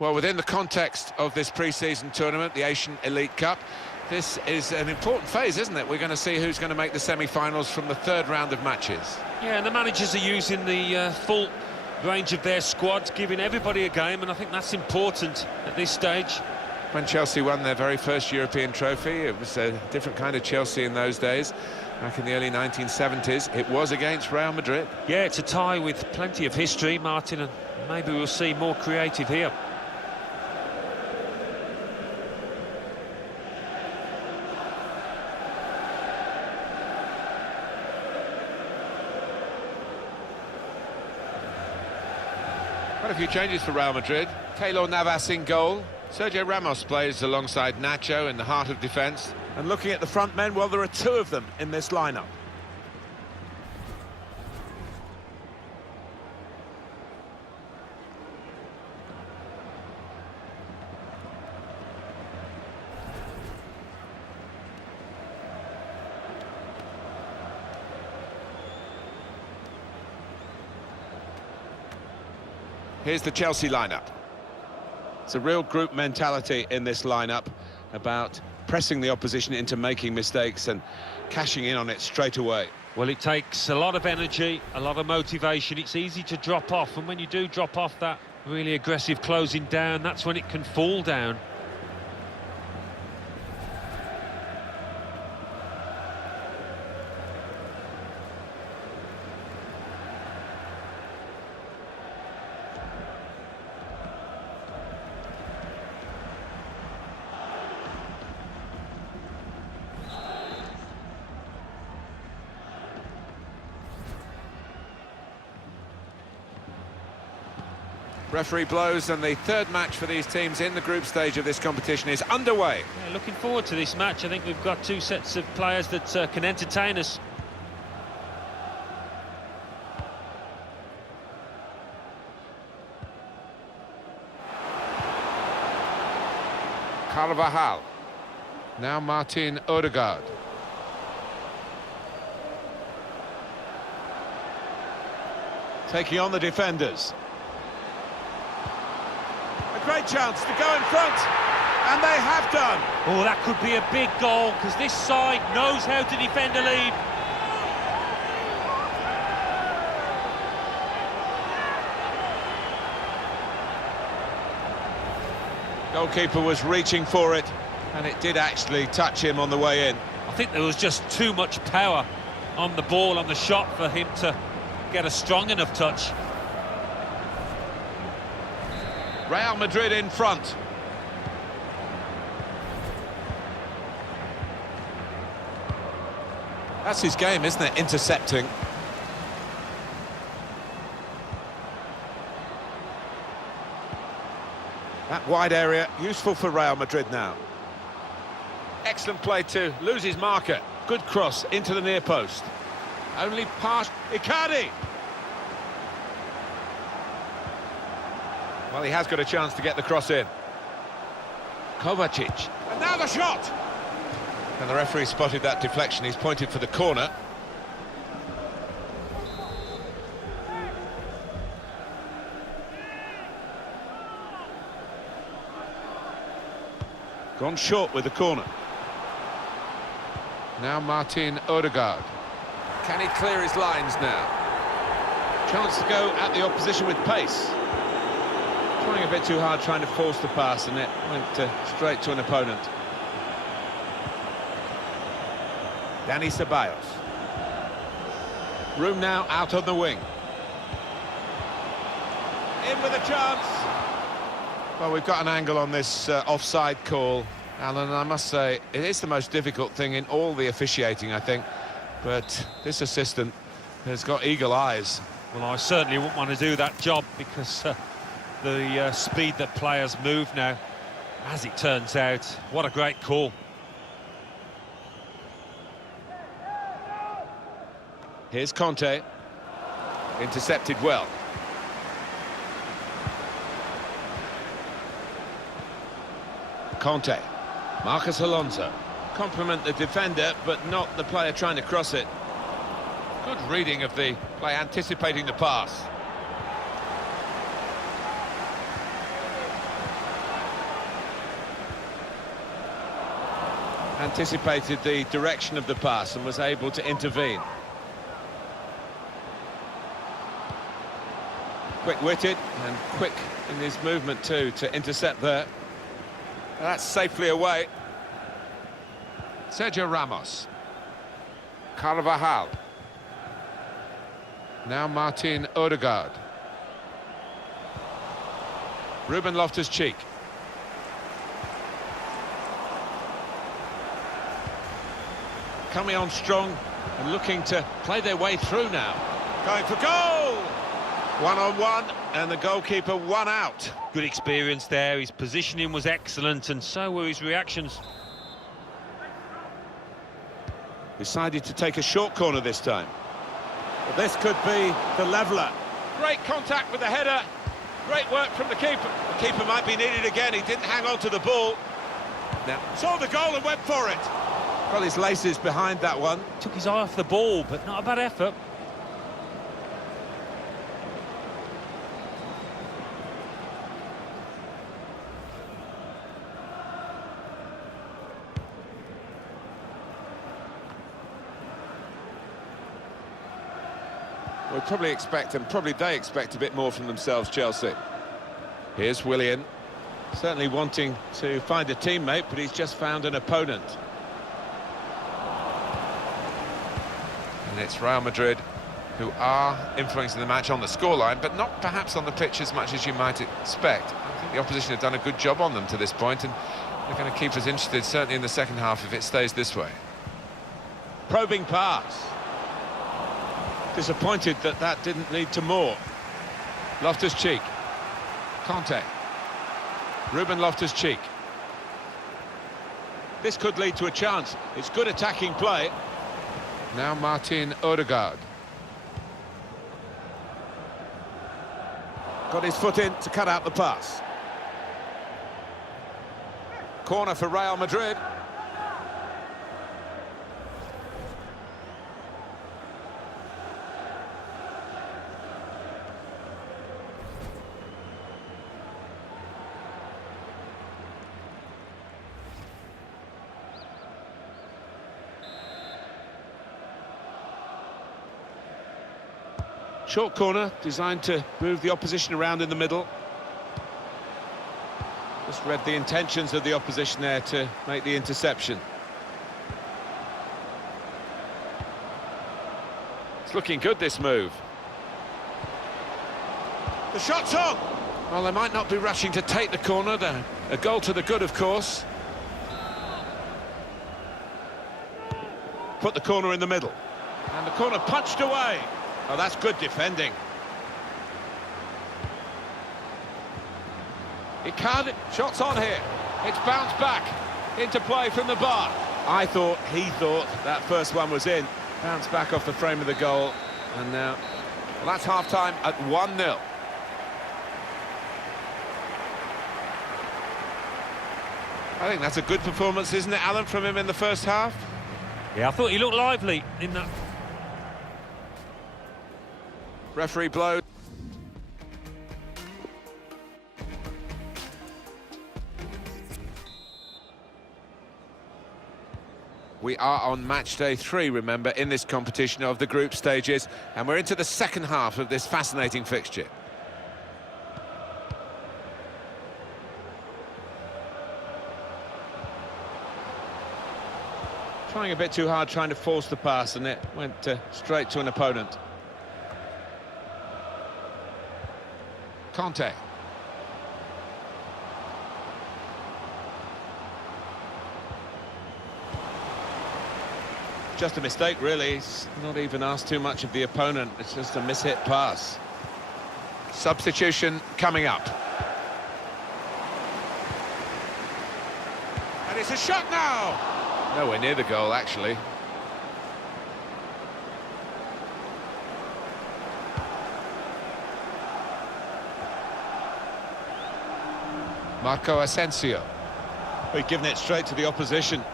Well, within the context of this pre-season tournament, the Asian Elite Cup, this is an important phase, isn't it? We're going to see who's going to make the semi-finals from the third round of matches. Yeah, and the managers are using the full range of their squads, giving everybody a game, and I think that's important at this stage. When Chelsea won their very first European trophy, it was a different kind of Chelsea in those days. Back in the early 1970s, it was against Real Madrid. Yeah, it's a tie with plenty of history, Martin, and maybe we'll see more creative here. Quite a few changes for Real Madrid. Keylor Navas in goal. Sergio Ramos plays alongside Nacho in the heart of defence. And looking at the front men, well, there are two of them in this lineup. Here's the Chelsea lineup. It's a real group mentality in this lineup about pressing the opposition into making mistakes and cashing in on it straight away. Well, it takes a lot of energy, a lot of motivation. It's easy to drop off, and when you do drop off that really aggressive closing down, that's when it can fall down. Referee blows, and the third match for these teams in the group stage of this competition is underway. Yeah, looking forward to this match. I think we've got two sets of players that can entertain us. Carvajal. Now Martin Odegaard. Taking on the defenders. Great chance to go in front, and they have done. Oh, that could be a big goal, because this side knows how to defend a lead. Goalkeeper was reaching for it, and it did actually touch him on the way in. I think there was just too much power on the ball, on the shot, for him to get a strong enough touch. Real Madrid in front. That's his game, isn't it? Intercepting. That wide area, useful for Real Madrid now. Excellent play to lose his marker. Good cross into the near post. Only past Icardi. Well, he has got a chance to get the cross in. Kovacic. And now the shot! And the referee spotted that deflection. He's pointed for the corner. Gone short with the corner. Now Martin Odegaard. Can he clear his lines now? Chance to go at the opposition with pace. Trying a bit too hard, trying to force the pass, and it went straight to an opponent. Dani Sebaj. Room now out on the wing. In with a chance. Well, we've got an angle on this offside call, Alan, and I must say, it is the most difficult thing in all the officiating, I think. But this assistant has got eagle eyes. Well, I certainly wouldn't want to do that job, because the speed that players move now, as it turns out, what a great call. Here's Conte. Intercepted well. Conte. Marcus Alonso. Compliment the defender, but not the player trying to cross it. Good reading of the play, anticipating the pass. anticipated the direction of the pass and was able to intervene. Quick-witted and quick in his movement too to intercept there. That's safely away. Sergio Ramos. Carvajal. Now Martin Odegaard. Ruben Loftus-Cheek. Coming on strong and looking to play their way through now. Going for goal! One-on-one, and the goalkeeper one out. Good experience there, his positioning was excellent and so were his reactions. Decided to take a short corner this time. But this could be the leveller. Great contact with the header. Great work from the keeper. The keeper might be needed again. He didn't hang on to the ball. Now, saw the goal and went for it. Well, his laces behind that one. Took his eye off the ball, but not a bad effort. We probably expect, and probably they expect, a bit more from themselves, Chelsea. Here's Willian, certainly wanting to find a teammate, but he's just found an opponent. And it's Real Madrid who are influencing the match on the scoreline, but not perhaps on the pitch as much as you might expect. I think the opposition have done a good job on them to this point, and they're going to keep us interested, certainly in the second half, if it stays this way. Probing pass. Disappointed that that didn't lead to more. Loftus-Cheek. Conte. Ruben Loftus-Cheek. This could lead to a chance. It's good attacking play. Now Martin Odegaard. Got his foot in to cut out the pass. Corner for Real Madrid. Short corner, designed to move the opposition around in the middle. Just read the intentions of the opposition there to make the interception. It's looking good, this move. The shot's on! Well, they might not be rushing to take the corner, though. A goal to the good, of course. Put the corner in the middle. And the corner punched away. Oh, that's good defending. Icardi, shots on here. It's bounced back into play from the bar. He thought that first one was in. Bounced back off the frame of the goal. And now, well, that's half-time at 1-0. I think that's a good performance, isn't it, Alan, from him in the first half? Yeah, I thought he looked lively in that. Referee blows. We are on match day 3, remember, in this competition of the group stages, and we're into the second half of this fascinating fixture. Trying a bit too hard, trying to force the pass, and it went straight to an opponent. Conte. Just a mistake, really. He's not even asked too much of the opponent. It's just a mishit pass. Substitution coming up. And it's a shot now! Nowhere near the goal, actually. Marco Asensio. We've given it straight to the opposition.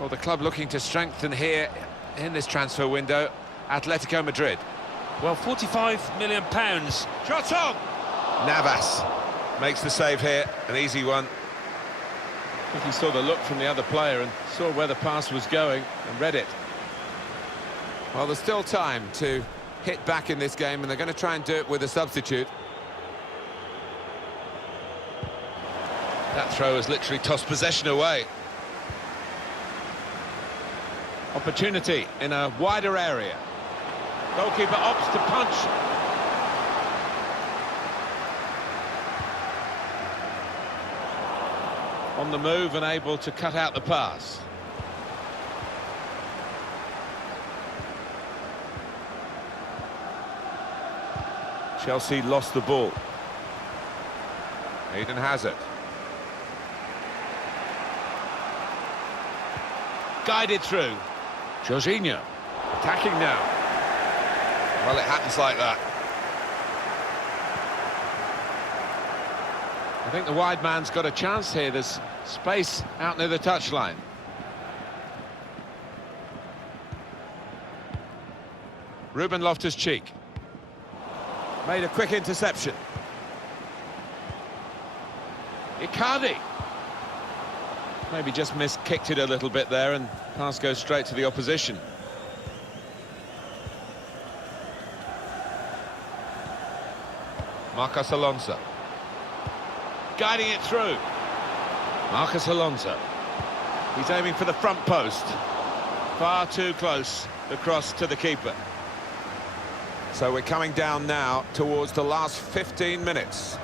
Well, the club looking to strengthen here in this transfer window, Atletico Madrid. Well, £45 million. Shot on! Navas makes the save here, an easy one. I think he saw the look from the other player and saw where the pass was going and read it. Well, there's still time to hit back in this game, and they're going to try and do it with a substitute. That throw has literally tossed possession away. Opportunity in a wider area. Goalkeeper opts to punch. On the move and able to cut out the pass. Chelsea lost the ball. Eden Hazard. Guided through. Jorginho attacking now. Well, it happens like that. I think the wide man's got a chance here. There's space out near the touchline. Ruben Loftus-Cheek. Made a quick interception. Icardi. Maybe just kicked it a little bit there, and pass goes straight to the opposition. Marcos Alonso. Guiding it through. Marcos Alonso. He's aiming for the front post. Far too close. The cross to the keeper. So we're coming down now towards the last 15 minutes.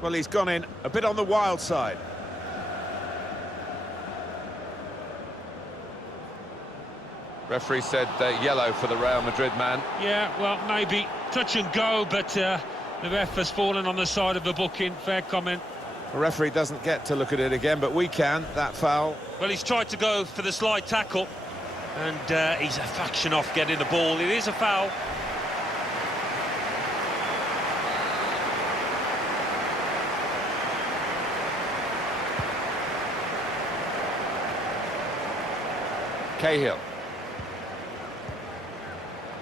Well, he's gone in a bit on the wild side. Referee said yellow for the Real Madrid man. Yeah, well, maybe touch and go, but the ref has fallen on the side of the booking. Fair comment. The referee doesn't get to look at it again, but we can. That foul. Well, he's tried to go for the slide tackle, and he's a fraction off getting the ball. It is a foul. Cahill.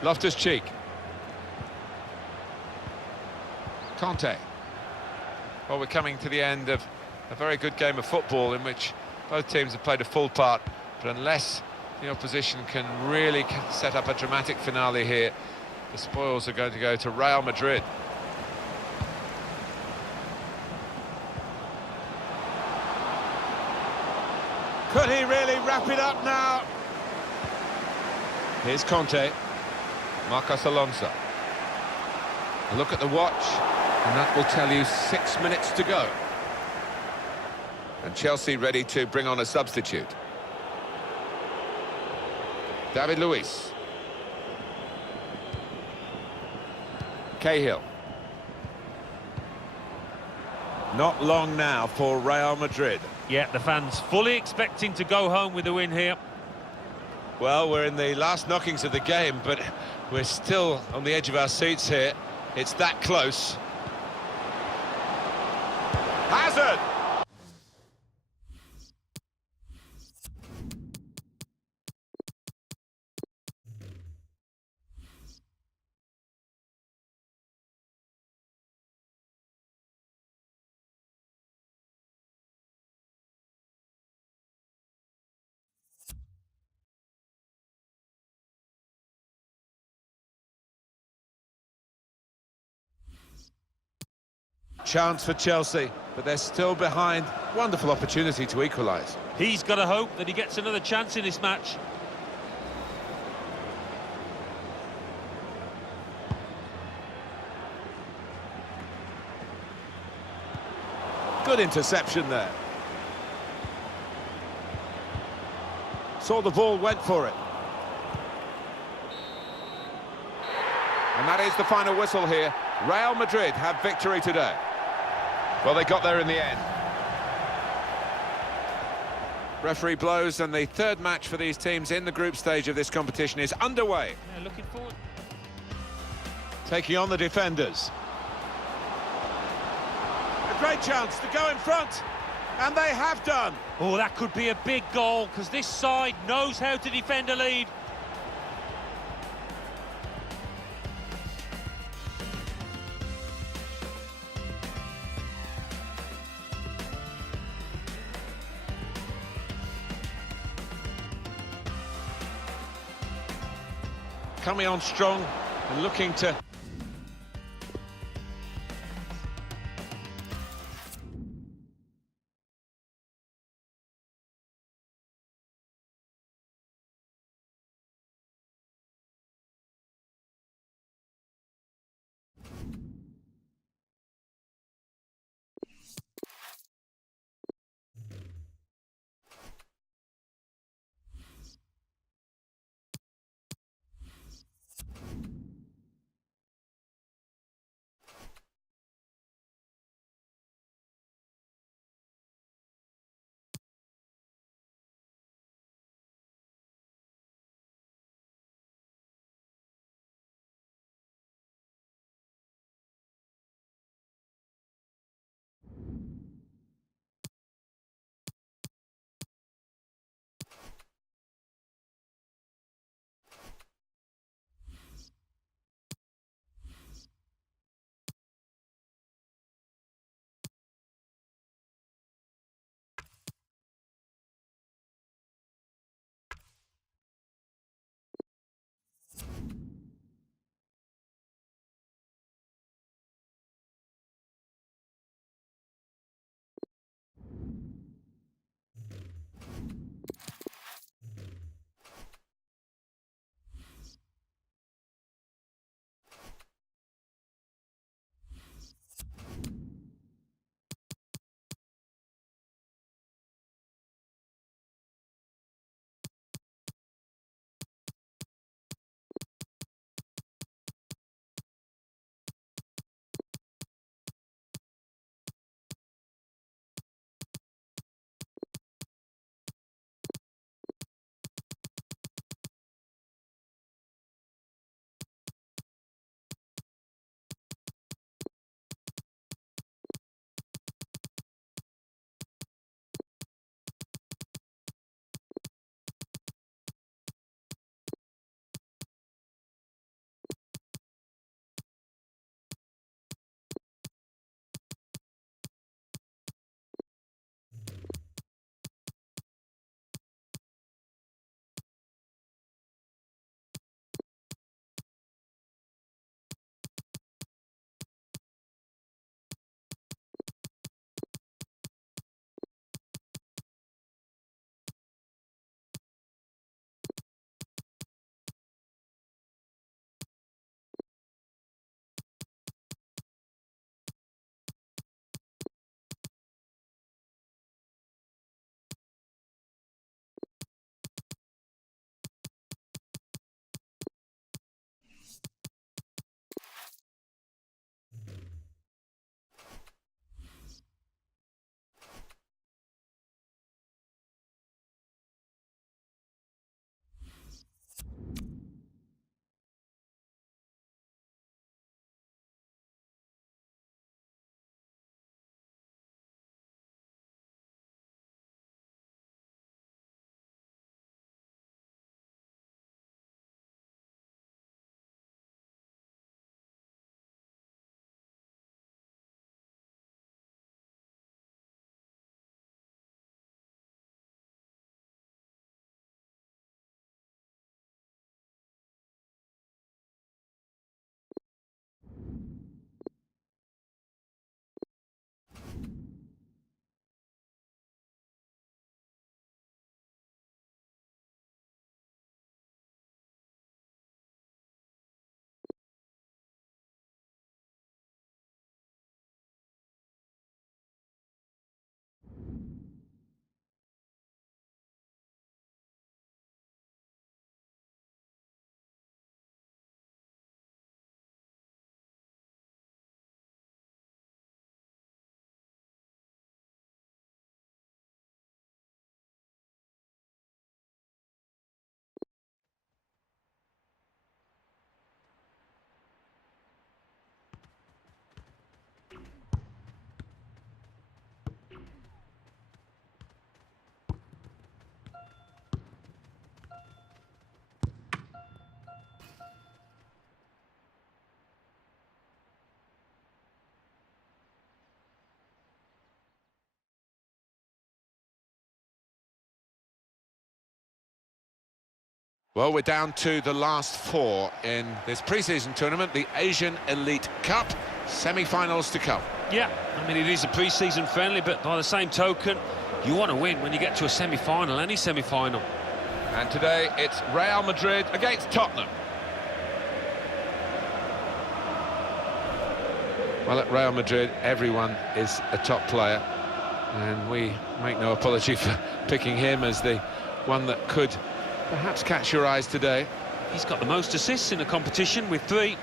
Loftus-Cheek. Conte. Well, we're coming to the end of a very good game of football in which both teams have played a full part, but unless the opposition can really set up a dramatic finale here, the spoils are going to go to Real Madrid. Could he really wrap it up now? Here's Conte. Marcos Alonso. A look at the watch, and that will tell you 6 minutes to go. And Chelsea ready to bring on a substitute. David Luiz. Cahill. Not long now for Real Madrid. Yeah, the fans fully expecting to go home with a win here. Well, we're in the last knockings of the game, but we're still on the edge of our seats here. It's that close. Hazard! Chance for Chelsea, but they're still behind. Wonderful opportunity to equalise. He's got to hope that he gets another chance in this match. Good interception there. Saw the ball, went for it. And that is the final whistle here. Real Madrid have victory today. Well, they got there in the end. Referee blows and the third match for these teams in the group stage of this competition is underway. Yeah, looking forward. Taking on the defenders. A great chance to go in front, and they have done. Oh, that could be a big goal, because this side knows how to defend a lead. Coming on strong and looking to Well, we're down to the last four in this pre-season tournament, the Asian Elite Cup. Semi-finals to come. Yeah, I mean, it is a pre-season friendly, but by the same token, you want to win when you get to a semi-final, any semi-final. And today, it's Real Madrid against Tottenham. Well, at Real Madrid, everyone is a top player. And we make no apology for picking him as the one that could perhaps catch your eyes today. He's got the most assists in the competition with 3.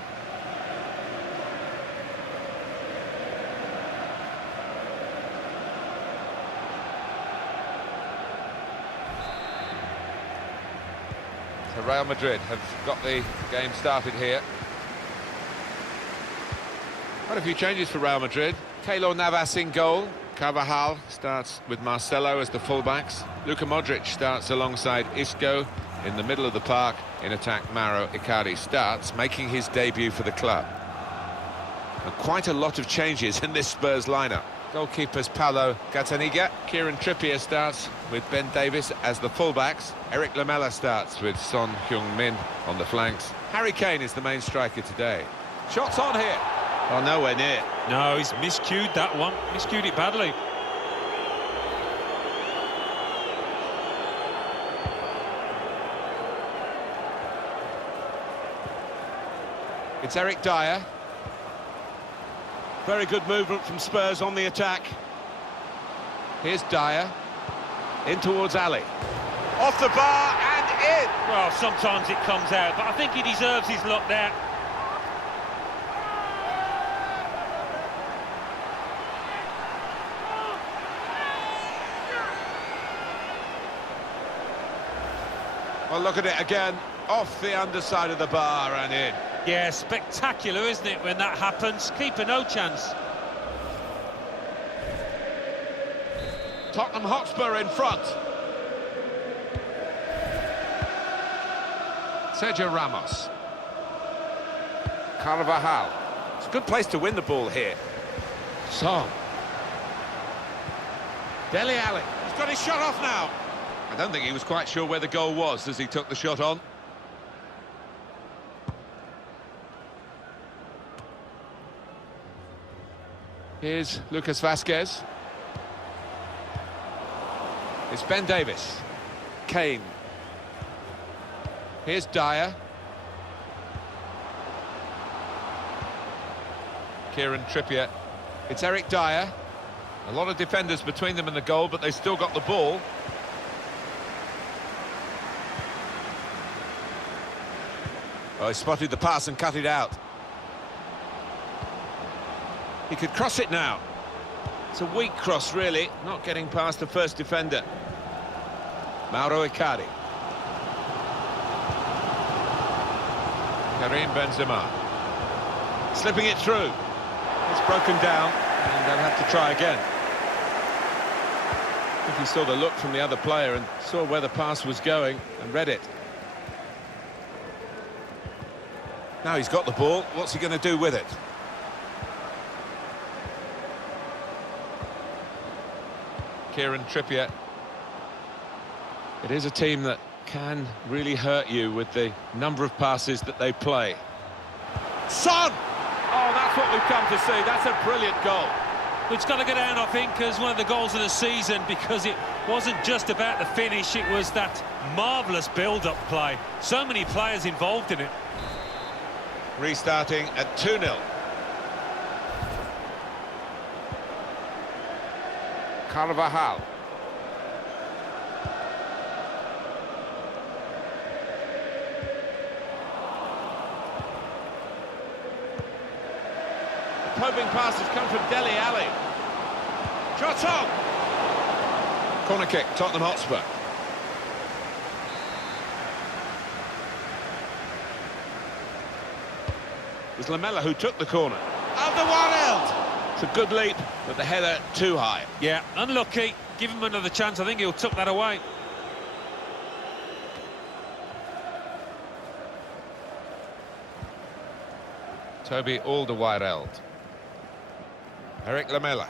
So Real Madrid have got the game started here. Quite a few changes for Real Madrid. Keylor Navas in goal. Carvajal starts with Marcelo as the fullbacks. Luka Modric starts alongside Isco. In the middle of the park, in attack, Mauro Icardi starts, making his debut for the club. And quite a lot of changes in this Spurs lineup. Goalkeepers Paulo Gazzaniga. Kieran Trippier starts with Ben Davies as the fullbacks. Eric Lamela starts with Son Heung-min on the flanks. Harry Kane is the main striker today. Shots on here. Oh, nowhere near. No, he's miscued that one. Miscued it badly. It's Eric Dyer. Very good movement from Spurs on the attack. Here's Dyer. In towards Ali. Off the bar and in. Well, sometimes it comes out, but I think he deserves his luck there. Well, look at it again. Off the underside of the bar and in. Yeah, spectacular, isn't it, when that happens? Keeper no chance. Tottenham Hotspur in front. Sergio Ramos. Carvajal. It's a good place to win the ball here. Son. Dele Alli. He's got his shot off now. I don't think he was quite sure where the goal was as he took the shot on. Here's Lucas Vazquez. It's Ben Davies. Kane. Here's Dyer. Kieran Trippier. It's Eric Dyer. A lot of defenders between them and the goal, but they still got the ball. Oh, he spotted the pass and cut it out. He could cross it now. It's a weak cross, really, not getting past the first defender. Mauro Icardi. Karim Benzema. Slipping it through. It's broken down, and they'll have to try again. I think he saw the look from the other player and saw where the pass was going and read it. Now he's got the ball. What's he going to do with it? Kieran Trippier. It is a team that can really hurt you with the number of passes that they play. Son! Oh, that's what we've come to see. That's a brilliant goal. It's got to go down, I think, as one of the goals of the season, because it wasn't just about the finish, it was that marvellous build-up play. So many players involved in it. Restarting at 2-0. Carvajal. The probing pass has come from Dele Alli. Shot on! Corner kick, Tottenham Hotspur. It was Lamela who took the corner. Of the one out! It's a good leap, but the header too high. Yeah, unlucky. Give him another chance. I think he'll tuck that away. Toby Alderweireld. Eric Lamela.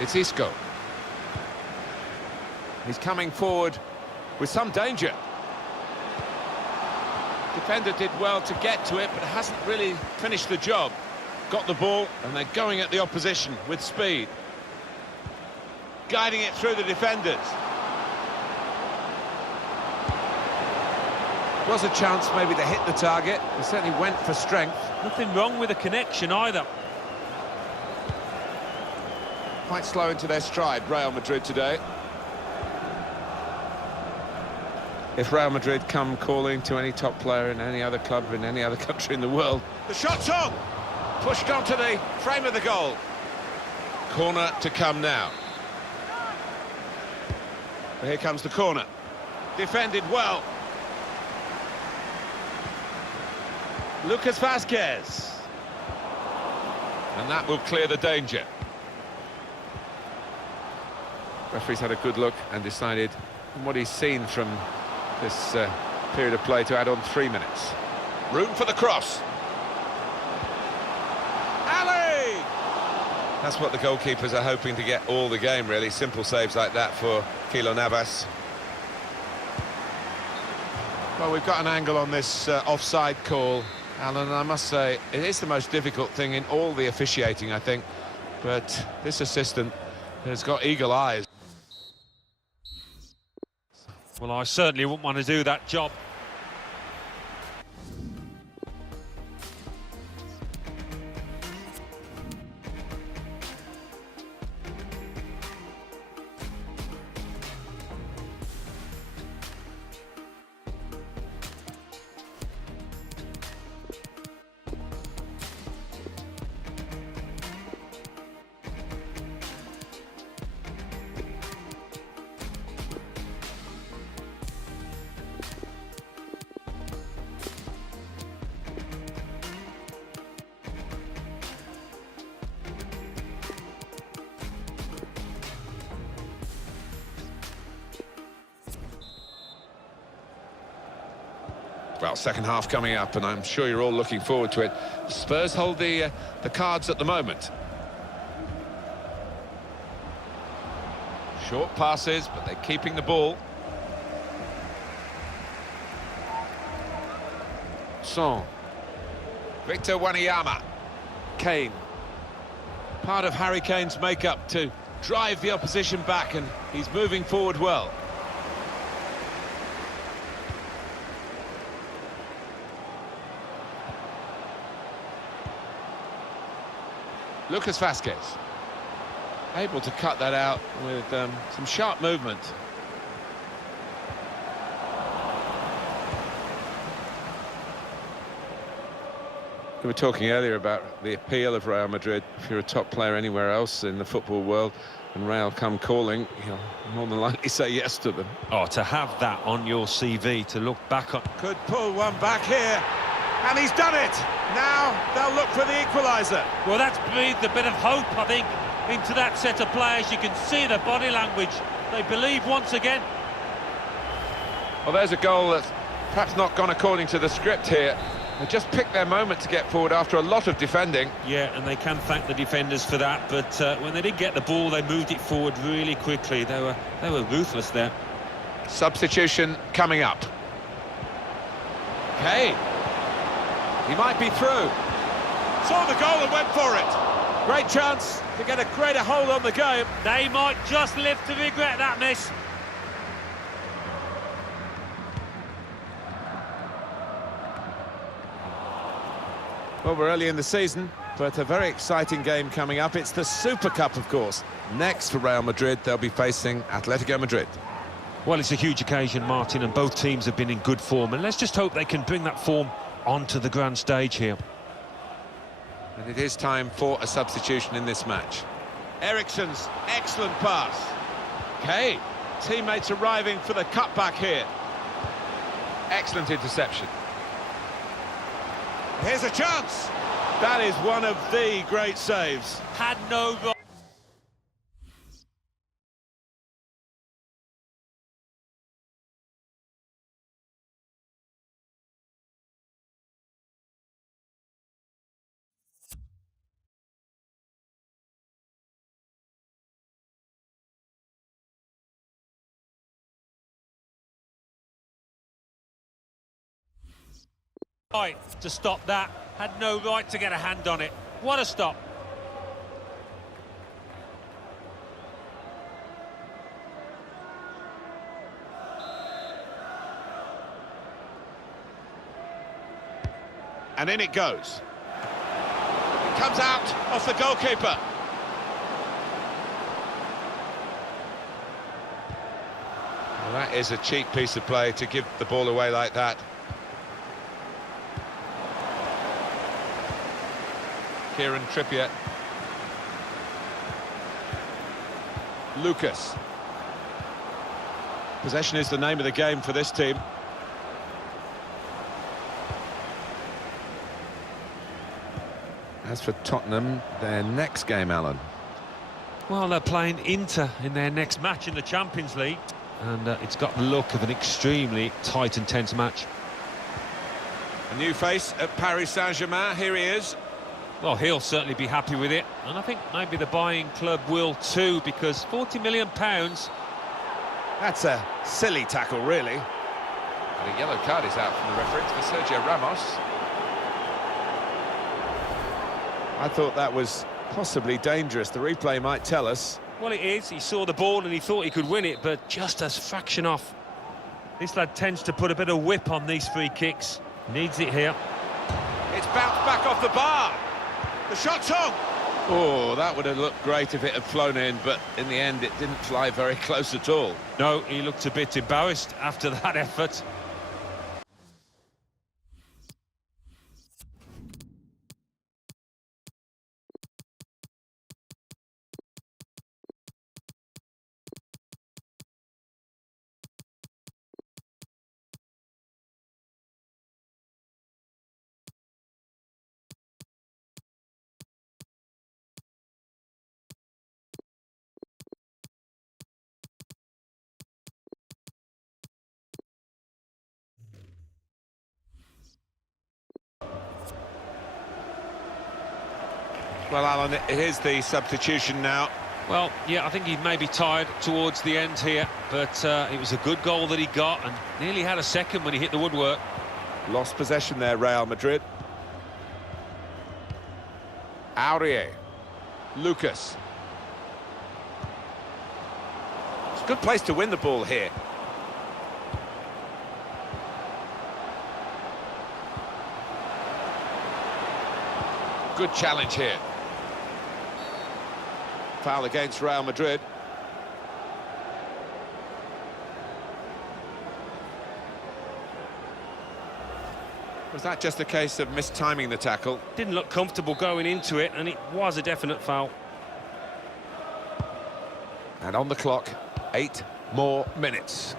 It's Isco. He's coming forward with some danger. Defender did well to get to it, but hasn't really finished the job. Got the ball, and they're going at the opposition with speed. Guiding it through the defenders. Was a chance maybe to hit the target. He certainly went for strength. Nothing wrong with the connection either. Quite slow into their stride, Real Madrid today. If Real Madrid come calling to any top player in any other club in any other country in the world. The shot's on! Pushed onto the frame of the goal. Corner to come now. Here comes the corner. Defended well. Lucas Vazquez. And that will clear the danger. Referee's had a good look and decided from what he's seen from this period of play to add on 3 minutes. Room for the cross. Ali! That's what the goalkeepers are hoping to get all the game, really. Simple saves like that for Keylor Navas. Well, we've got an angle on this offside call, Alan, and I must say, it is the most difficult thing in all the officiating, I think. But this assistant has got eagle eyes. Well, I certainly wouldn't want to do that job. Well, second half coming up, and I'm sure you're all looking forward to it. Spurs hold the cards at the moment. Short passes, but they're keeping the ball. Son. Victor Wanyama. Kane. Part of Harry Kane's makeup to drive the opposition back, and he's moving forward well. Lucas Vazquez, able to cut that out with some sharp movement. We were talking earlier about the appeal of Real Madrid. If you're a top player anywhere else in the football world and Real come calling, you'll more than likely say yes to them. Oh, to have that on your CV, to look back on. Could pull one back here. And he's done it! Now they'll look for the equaliser. Well, that's breathed a bit of hope, I think, into that set of players. You can see the body language. They believe once again. Well, there's a goal that's perhaps not gone according to the script here. They just picked their moment to get forward after a lot of defending. Yeah, and they can thank the defenders for that, but when they did get the ball, they moved it forward really quickly. They were ruthless there. Substitution coming up. Okay. He might be through. Saw the goal and went for it. Great chance to get a greater hold on the game. They might just live to regret that miss. Well, we're early in the season, but a very exciting game coming up. It's the Super Cup, of course. Next for Real Madrid, they'll be facing Atletico Madrid. Well, it's a huge occasion, Martin, and both teams have been in good form, and let's just hope they can bring that form onto the grand stage here. And it is time for a substitution in this match. Eriksen's excellent pass. Okay, teammates arriving for the cutback here. Excellent interception. Here's a chance. That is one of the great saves. Had no Right, to stop that. Had no right to get a hand on it. What a stop. And in it goes. It comes out off the goalkeeper. Well, that is a cheap piece of play to give the ball away like that. Kieran Trippier. Lucas. Possession is the name of the game for this team. As for Tottenham, their next game, Alan. Well, they're playing Inter in their next match in the Champions League, and it's got the look of an extremely tight and tense match. A new face at Paris Saint-Germain, here he is. Well, he'll certainly be happy with it, and I think maybe the buying club will too, because £40 million... That's a silly tackle, really. And a yellow card is out from the referee for Sergio Ramos. I thought that was possibly dangerous. The replay might tell us. Well, it is. He saw the ball and he thought he could win it, but just a fraction off. This lad tends to put a bit of whip on these free kicks. Needs it here. It's bounced back off the bar. The shot's on. Oh, that would have looked great if it had flown in, but in the end it didn't fly very close at all. No, he looked a bit embarrassed after that effort. Well, Alan, here's the substitution now. Well, yeah, I think he may be tired towards the end here, but it was a good goal that he got, and nearly had a second when he hit the woodwork. Lost possession there, Real Madrid. Aurier. Lucas. It's a good place to win the ball here. Good challenge here. Foul against Real Madrid. Was that just a case of mistiming the tackle? Didn't look comfortable going into it, and it was a definite foul. And on the clock, 8 more minutes.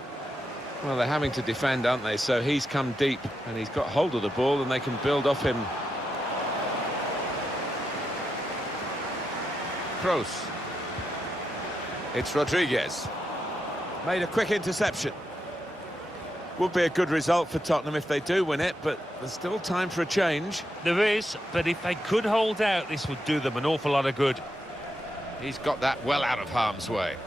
Well, they're having to defend, aren't they? So he's come deep, and he's got hold of the ball, and they can build off him. Kroos. It's Rodriguez. Made a quick interception. Would be a good result for Tottenham if they do win it, but there's still time for a change. There is, but if they could hold out, this would do them an awful lot of good. He's got that well out of harm's way.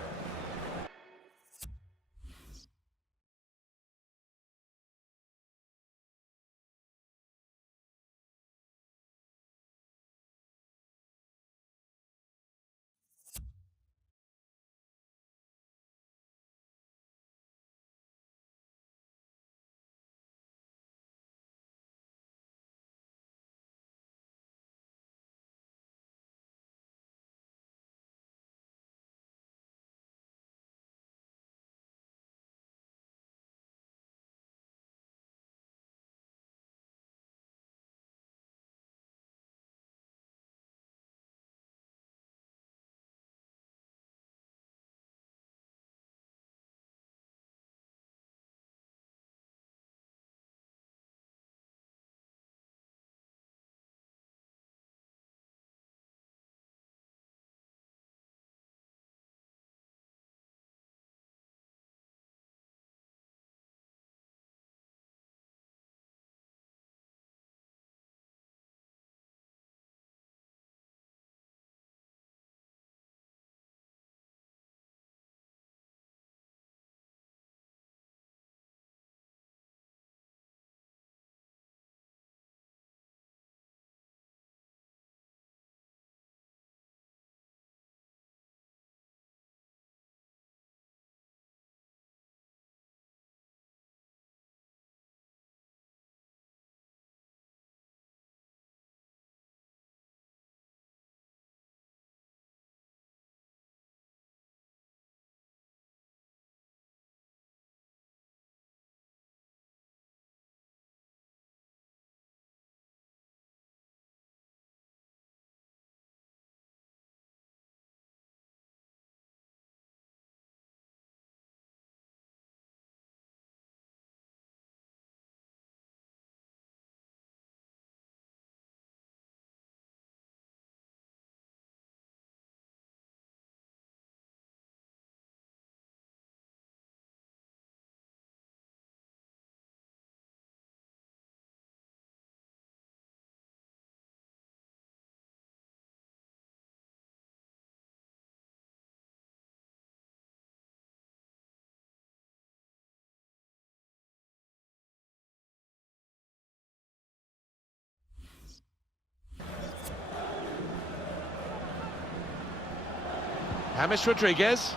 James Rodriguez.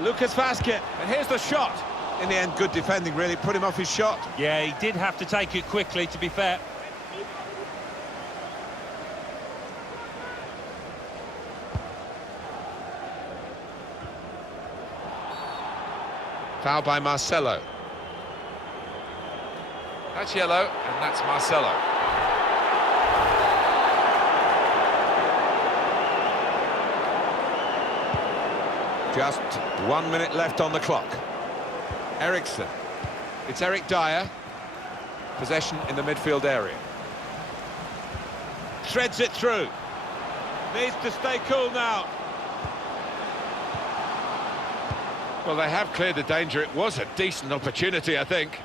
Lucas Vazquez, and here's the shot. In the end, good defending, really, put him off his shot. Yeah, he did have to take it quickly, to be fair. Foul by Marcelo. That's yellow, and that's Marcelo. Just 1 minute left on the clock. Ericsson. It's Eric Dyer. Possession in the midfield area. Threads it through. Needs to stay cool now. Well, they have cleared the danger. It was a decent opportunity, I think.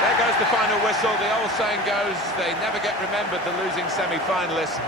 There goes the final whistle. The old saying goes, they never get remembered, the losing semi-finalists.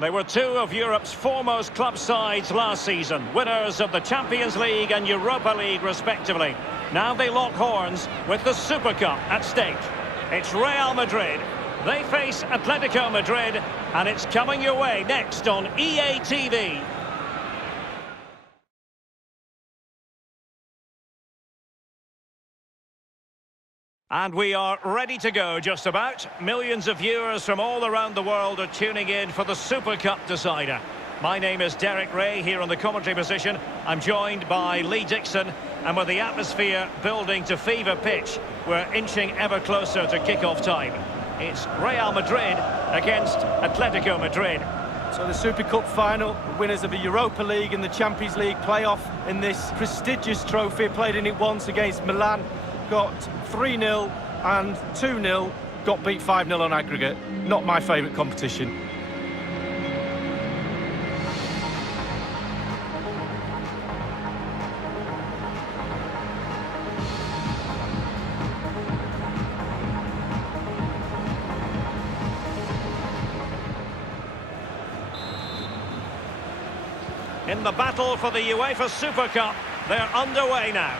They were two of Europe's foremost club sides last season, winners of the Champions League and Europa League respectively. Now they lock horns with the Super Cup at stake. It's Real Madrid. They face Atletico Madrid, and it's coming your way next on EA TV. And we are ready to go just about. Millions of viewers from all around the world are tuning in for the Super Cup decider. My name is Derek Ray here on the commentary position. I'm joined by Lee Dixon, and with the atmosphere building to fever pitch, we're inching ever closer to kick-off time. It's Real Madrid against Atletico Madrid. So the Super Cup final, winners of the Europa League and the Champions League playoff in this prestigious trophy, played in it once against Milan, got 3-0 and 2-0, got beat 5-0 on aggregate. Not my favourite competition. In the battle for the UEFA Super Cup, they're underway now.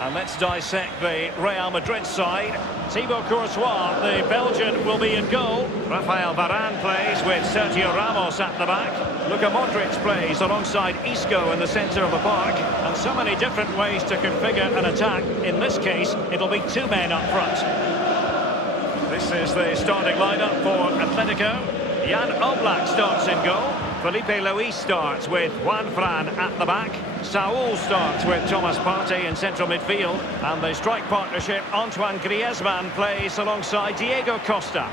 And let's dissect the Real Madrid side. Thibaut Courtois, the Belgian, will be in goal. Rafael Varane plays with Sergio Ramos at the back. Luka Modric plays alongside Isco in the centre of the park. And so many different ways to configure an attack. In this case, it'll be two men up front. This is the starting lineup for Atletico. Jan Oblak starts in goal. Felipe Luis starts with Juan Fran at the back. Saúl starts with Thomas Partey in central midfield. And the strike partnership, Antoine Griezmann plays alongside Diego Costa.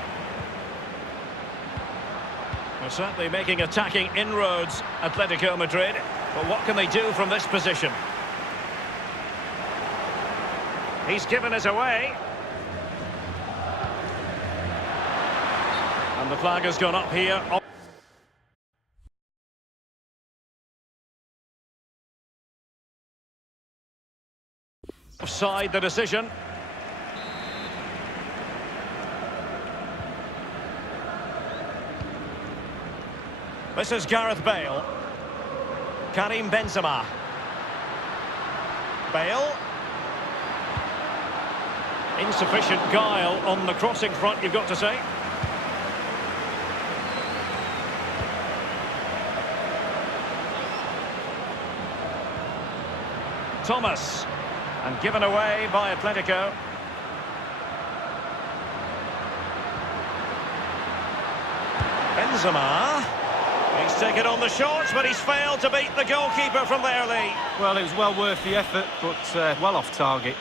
They're certainly making attacking inroads, Atletico Madrid. But what can they do from this position? He's given us away. And the flag has gone up here. Offside the decision. This is Gareth Bale. Karim Benzema. Bale. Insufficient guile on the crossing front, you've got to say. Thomas. And given away by Atletico. Benzema. He's taken on the shots, but he's failed to beat the goalkeeper from there, Lee. Well, it was well worth the effort, but well off target.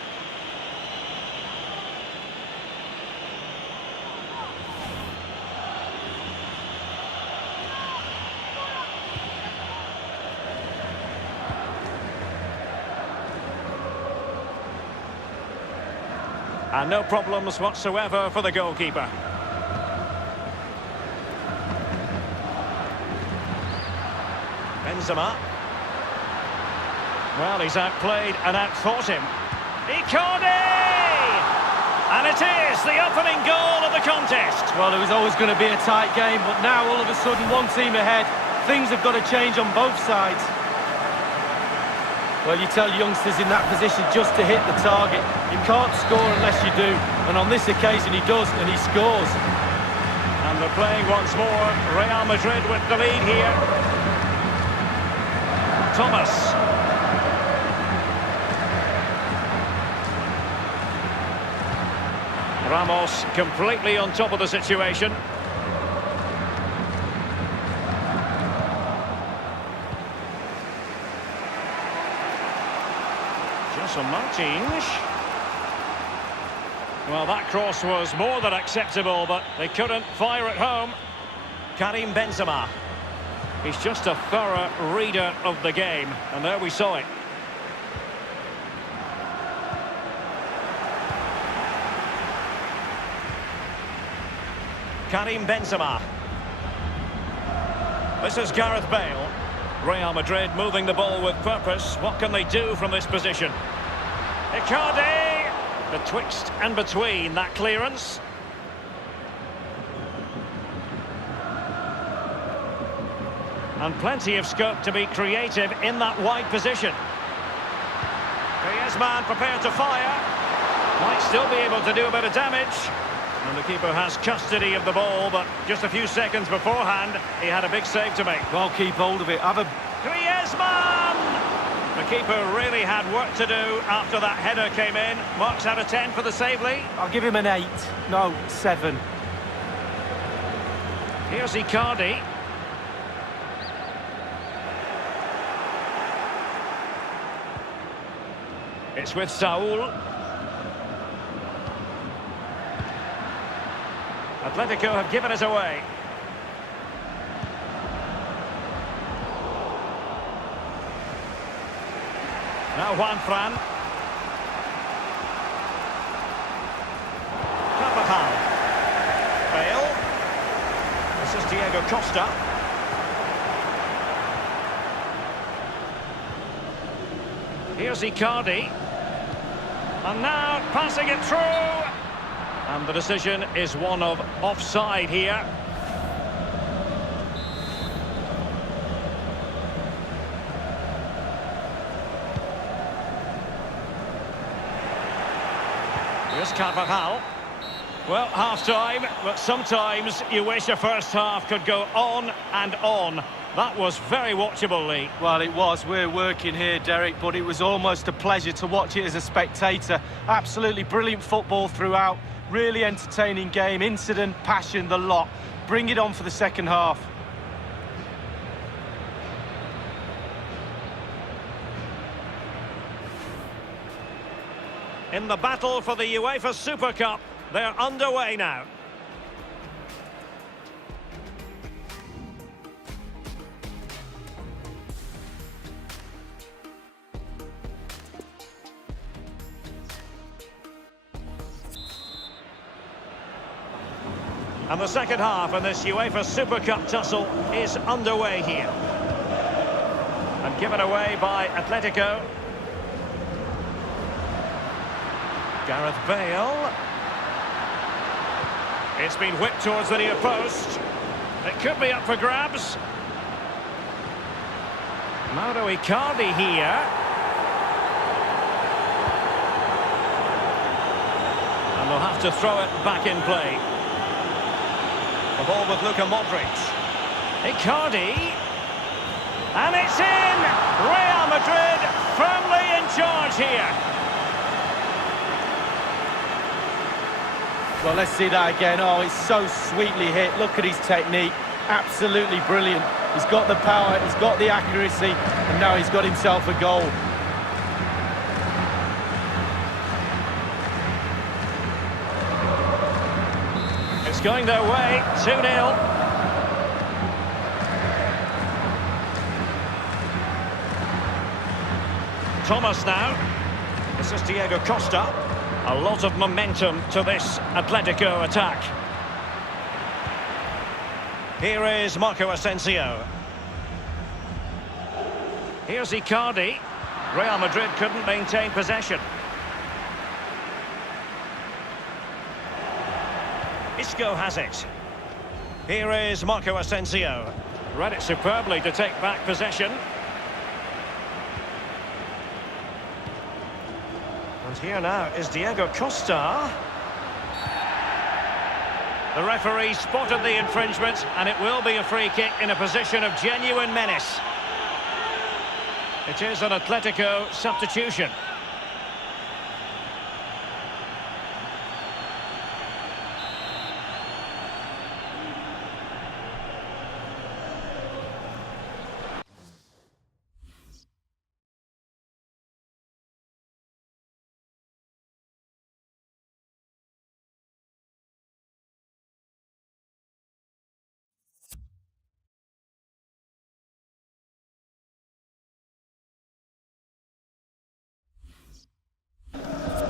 And no problems whatsoever for the goalkeeper. Benzema. Well, he's outplayed and outthought him. Icardi! And it is the opening goal of the contest. Well, it was always going to be a tight game, but now all of a sudden one team ahead. Things have got to change on both sides. Well, you tell youngsters in that position just to hit the target. You can't score unless you do. And on this occasion he does, and he scores. And they're playing once more. Real Madrid with the lead here. Thomas. Ramos completely on top of the situation. Martins. Well, that cross was more than acceptable, but they couldn't fire it home. Karim Benzema. He's just a thorough reader of the game, and there we saw it. Karim Benzema. This is Gareth Bale. Real Madrid moving the ball with purpose. What can they do from this position? Icardi! Betwixt and between that clearance. And plenty of scope to be creative in that wide position. Griezmann prepared to fire. Might still be able to do a bit of damage. And the keeper has custody of the ball, but just a few seconds beforehand, he had a big save to make. Well, keep hold of it. Griezmann! The keeper really had work to do after that header came in. Marks out of 10 for the save, Lee. I'll give him an 8. No, 7. Here's Icardi. It's with Saul. Atletico have given us away. Now Juan Fran. Carvajal. Bale. This is Diego Costa. Here's Icardi. And now passing it through. And the decision is one of offside here. Here's Carvajal. Well, half-time, but sometimes you wish a first half could go on and on. That was very watchable, Lee. Well, it was. We're working here, Derek, but it was almost a pleasure to watch it as a spectator. Absolutely brilliant football throughout. Really entertaining game. Incident, passion, the lot. Bring it on for the second half. In the battle for the UEFA Super Cup, they're underway now. And the second half in this UEFA Super Cup tussle is underway here. And given away by Atletico. Gareth Bale. It's been whipped towards the near post. It could be up for grabs. Mauro Icardi here. And they'll have to throw it back in play. The ball with Luka Modric. Icardi. And it's in! Real Madrid firmly in charge here. Well, let's see that again. Oh, it's so sweetly hit. Look at his technique. Absolutely brilliant. He's got the power, he's got the accuracy, and now he's got himself a goal. It's going their way, 2-0. Thomas now. This is Diego Costa. A lot of momentum to this Atletico attack. Here is Marco Asensio. Here's Icardi. Real Madrid couldn't maintain possession. Isco has it. Here is Marco Asensio. Read it superbly to take back possession. And here now is Diego Costa. The referee spotted the infringement, and it will be a free kick in a position of genuine menace. It is an Atletico substitution.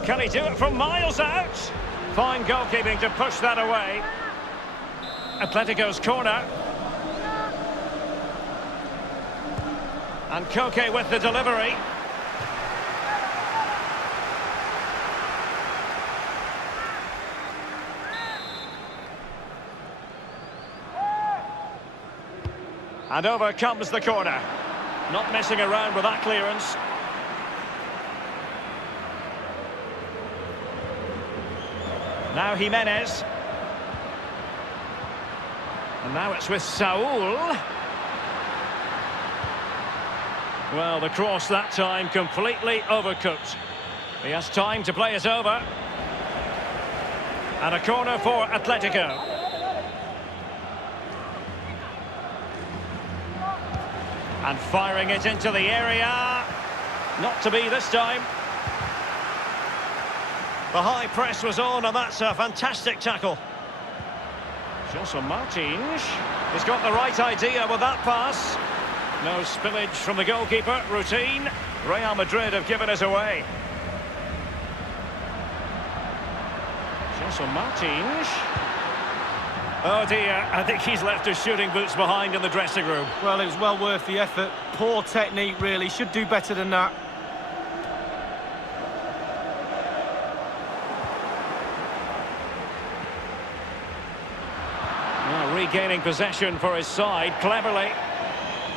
Can he do it from miles out? Fine goalkeeping to push that away. Atletico's corner. And Koke with the delivery. And over comes the corner. Not messing around with that clearance. Now Jimenez. And now it's with Saul. Well, the cross that time completely overcooked. He has time to play it over. And a corner for Atletico. And firing it into the area. Not to be this time. The high press was on, and that's a fantastic tackle. Jose Martins. He's got the right idea with that pass. No spillage from the goalkeeper. Routine. Real Madrid have given us away. Jose Martins. Oh dear, I think he's left his shooting boots behind in the dressing room. Well, it was well worth the effort. Poor technique, really. Should do better than that. Now regaining possession for his side, cleverly.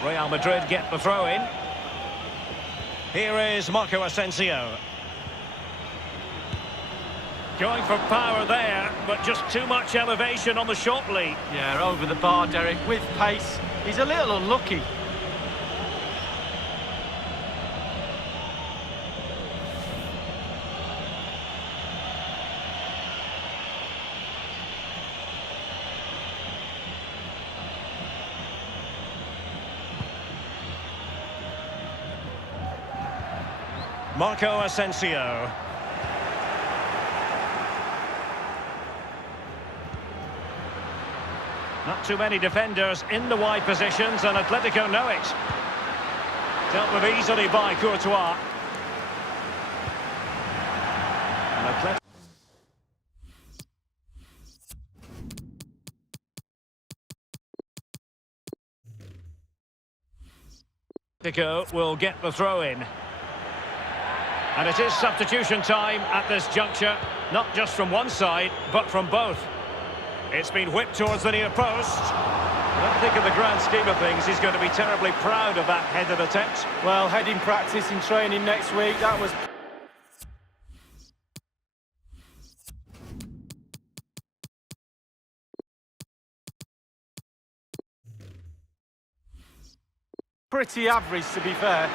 Real Madrid get the throw in. Here is Marco Asensio. Going for power there, but just too much elevation on the short lead. Yeah, over the bar, Derek, with pace. He's a little unlucky. Marco Asensio. Not too many defenders in the wide positions, and Atletico know it. Dealt with easily by Courtois. And Atletico will get the throw in. And it is substitution time at this juncture, not just from one side, but from both. It's been whipped towards the near post. I don't think in the grand scheme of things he's going to be terribly proud of that headed attempt. Well, heading practice in training next week, that was... pretty average, to be fair.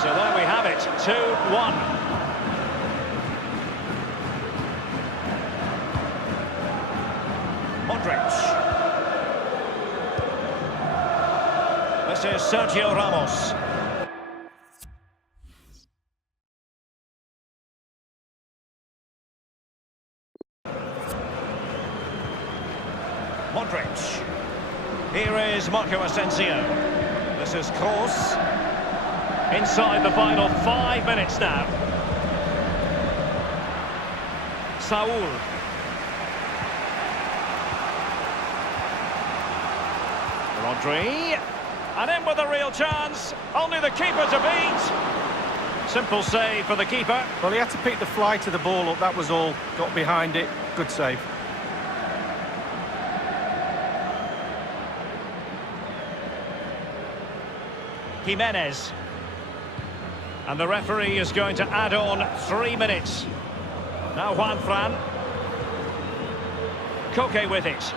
So there we have it, 2-1. Modric. This is Sergio Ramos. Modric. Here is Marco Asensio. This is Kroos. Inside the final 5 minutes now. Saul. Rodri. And in with a real chance. Only the keeper to beat. Simple save for the keeper. Well, he had to pick the flight of the ball up, that was all. Got behind it. Good save. Jimenez. And the referee is going to add on 3 minutes. Now Juan Fran. Koke with it.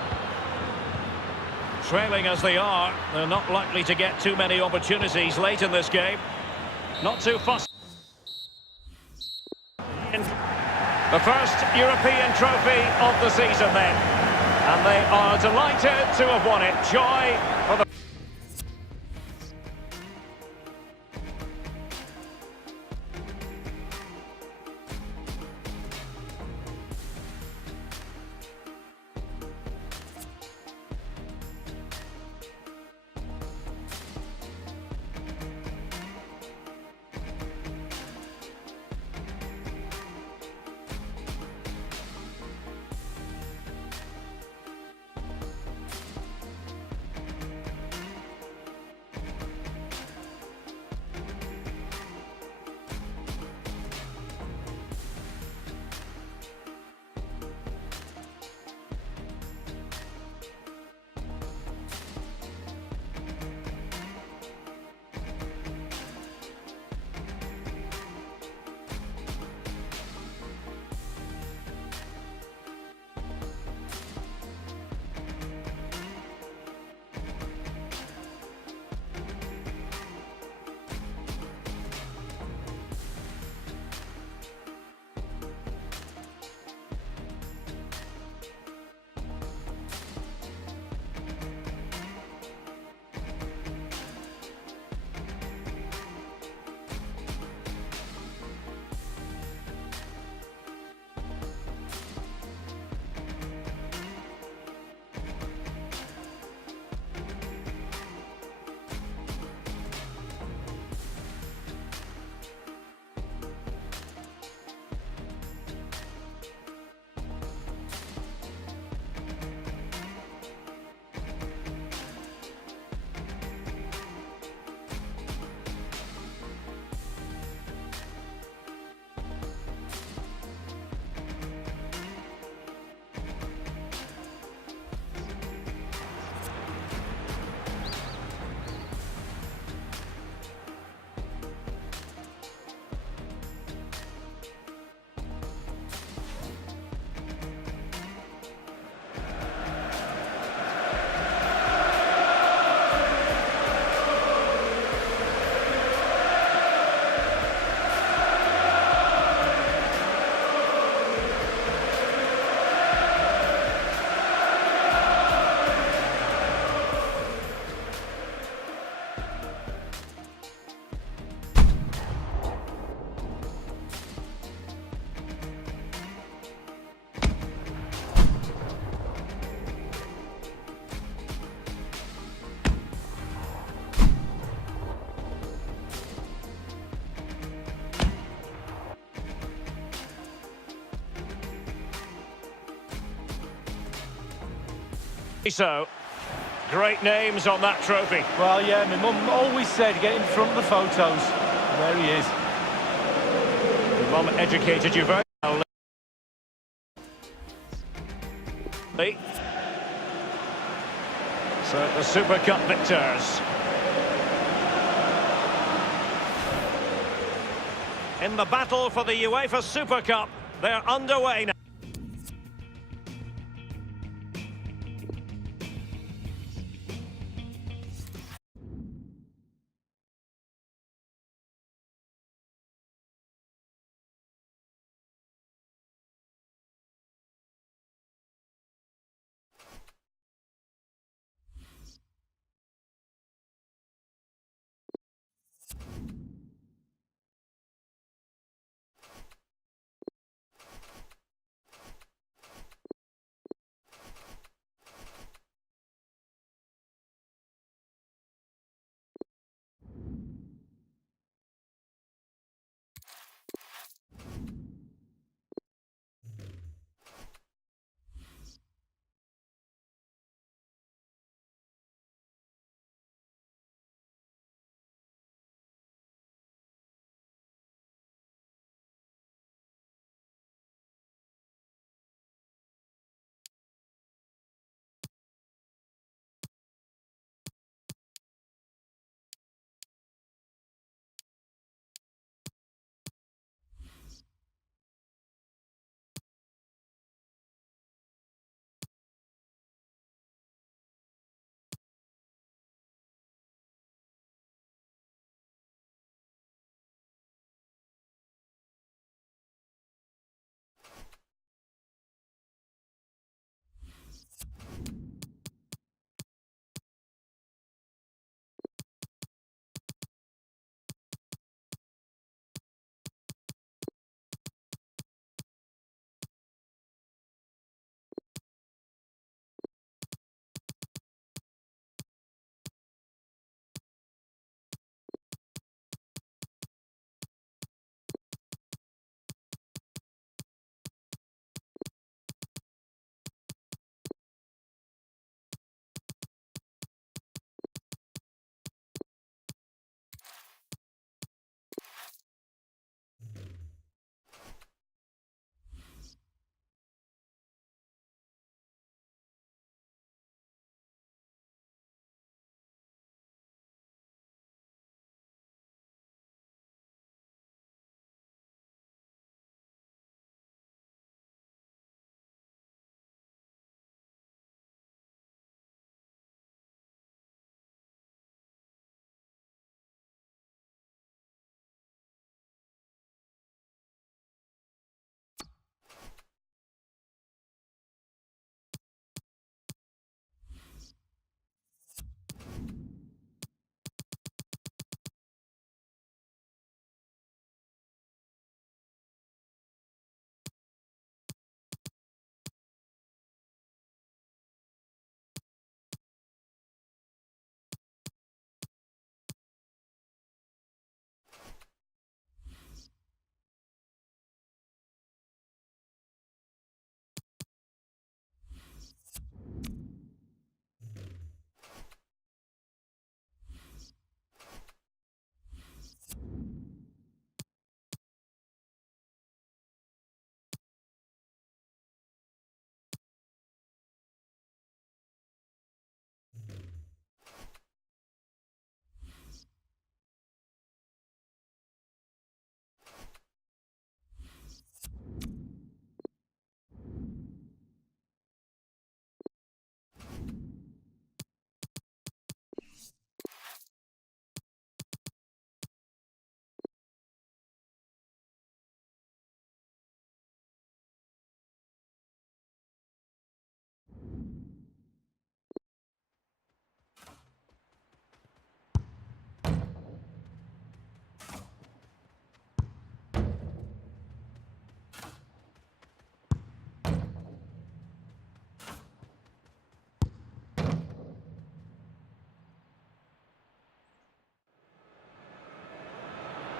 Trailing as they are, they're not likely to get too many opportunities late in this game. Not too fussy. The first European trophy of the season then. And they are delighted to have won it. Joy for the... So, great names on that trophy. Well, yeah, my mum always said get in front of the photos. There he is. Mum educated you very well. So the Super Cup victors. In the battle for the UEFA Super Cup, they're underway now.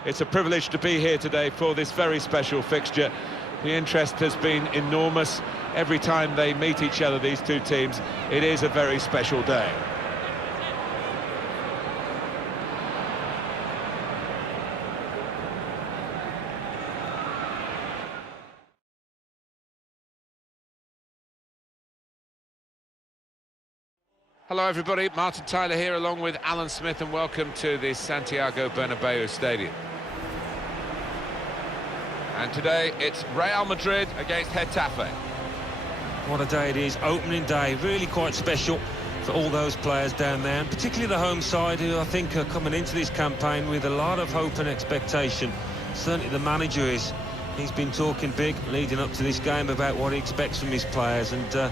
It's a privilege to be here today for this very special fixture. The interest has been enormous. Every time they meet each other, these two teams, it is a very special day. Hello everybody, Martin Tyler here along with Alan Smith, and welcome to the Santiago Bernabeu Stadium. And today it's Real Madrid against Getafe. What a day it is, opening day, really quite special for all those players down there, and particularly the home side, who I think are coming into this campaign with a lot of hope and expectation. Certainly the manager is. He's been talking big leading up to this game about what he expects from his players, and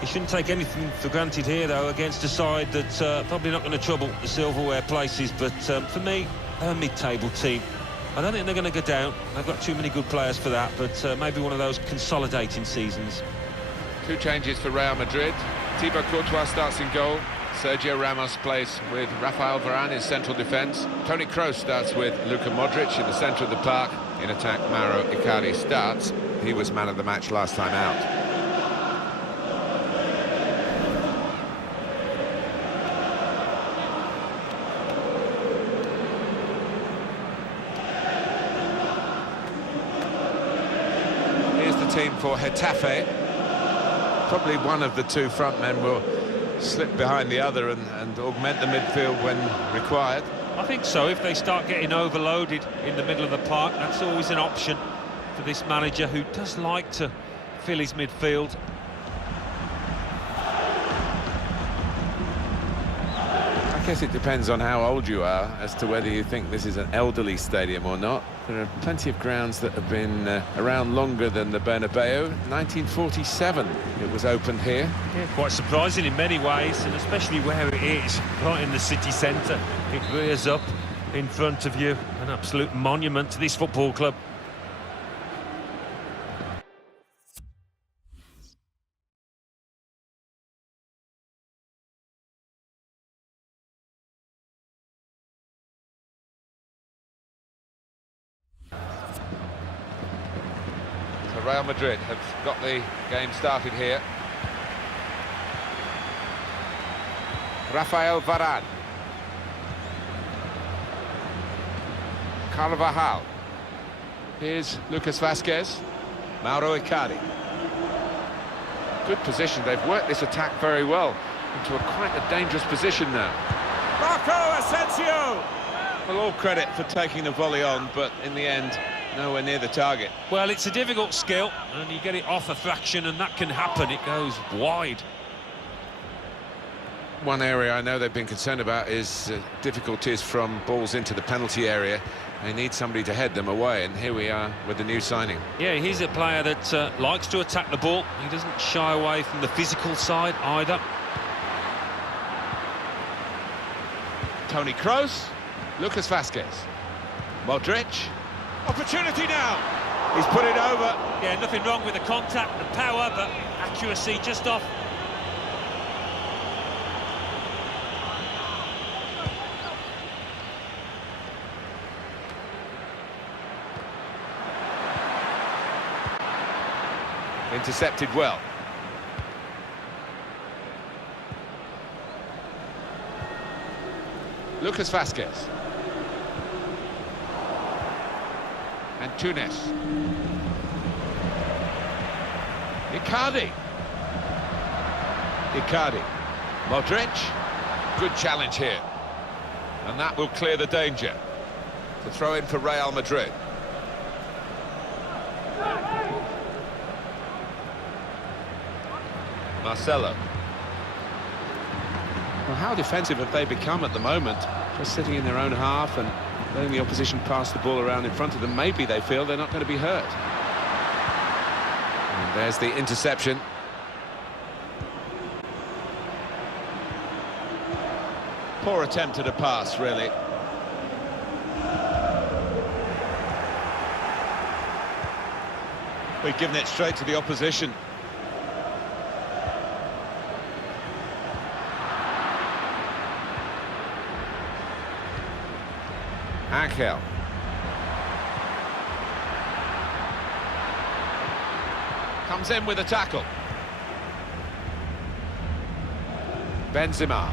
he shouldn't take anything for granted here, though, against a side that's probably not going to trouble the silverware places. But for me, they're a mid-table team. I don't think they're going to go down. They've got too many good players for that, but maybe one of those consolidating seasons. Two changes for Real Madrid. Thibaut Courtois starts in goal. Sergio Ramos plays with Rafael Varane in central defence. Toni Kroos starts with Luka Modric in the centre of the park. In attack, Mauro Icardi starts. He was man of the match last time out. Team for Getafe. Probably one of the two front men will slip behind the other and augment the midfield when required. I think so. If they start getting overloaded in the middle of the park, that's always an option for this manager, who does like to fill his midfield. I guess it depends on how old you are as to whether you think this is an elderly stadium or not. There are plenty of grounds that have been around longer than the Bernabeu. 1947 it was opened here. Yeah, quite surprising in many ways, and especially where it is, right in the city centre. It rears up in front of you, an absolute monument to this football club. Real Madrid have got the game started here. Rafael Varane. Carvajal. Here's Lucas Vazquez. Mauro Icardi. Good position. They've worked this attack very well into quite a dangerous position now. Marco Asensio! Well, all credit for taking the volley on, but in the end, nowhere near the target. Well, it's a difficult skill, and you get it off a fraction, and that can happen. It goes wide. One area I know they've been concerned about is difficulties from balls into the penalty area. They need somebody to head them away, and here we are with the new signing. Yeah, he's a player that likes to attack the ball. He doesn't shy away from the physical side either. Toni Kroos, Lucas Vazquez, Modric. Opportunity now. He's put it over. Yeah, nothing wrong with the contact, the power, but accuracy just off. Intercepted well. Lucas Vazquez. And Tunis. Icardi. Modric. Good challenge here. And that will clear the danger. To throw in for Real Madrid. Marcelo. Well, how defensive have they become at the moment? Just sitting in their own half and letting the opposition pass the ball around in front of them. Maybe they feel they're not going to be hurt. And there's the interception. Poor attempt at a pass, really. We've given it straight to the opposition. Angel. Comes in with a tackle. Benzema.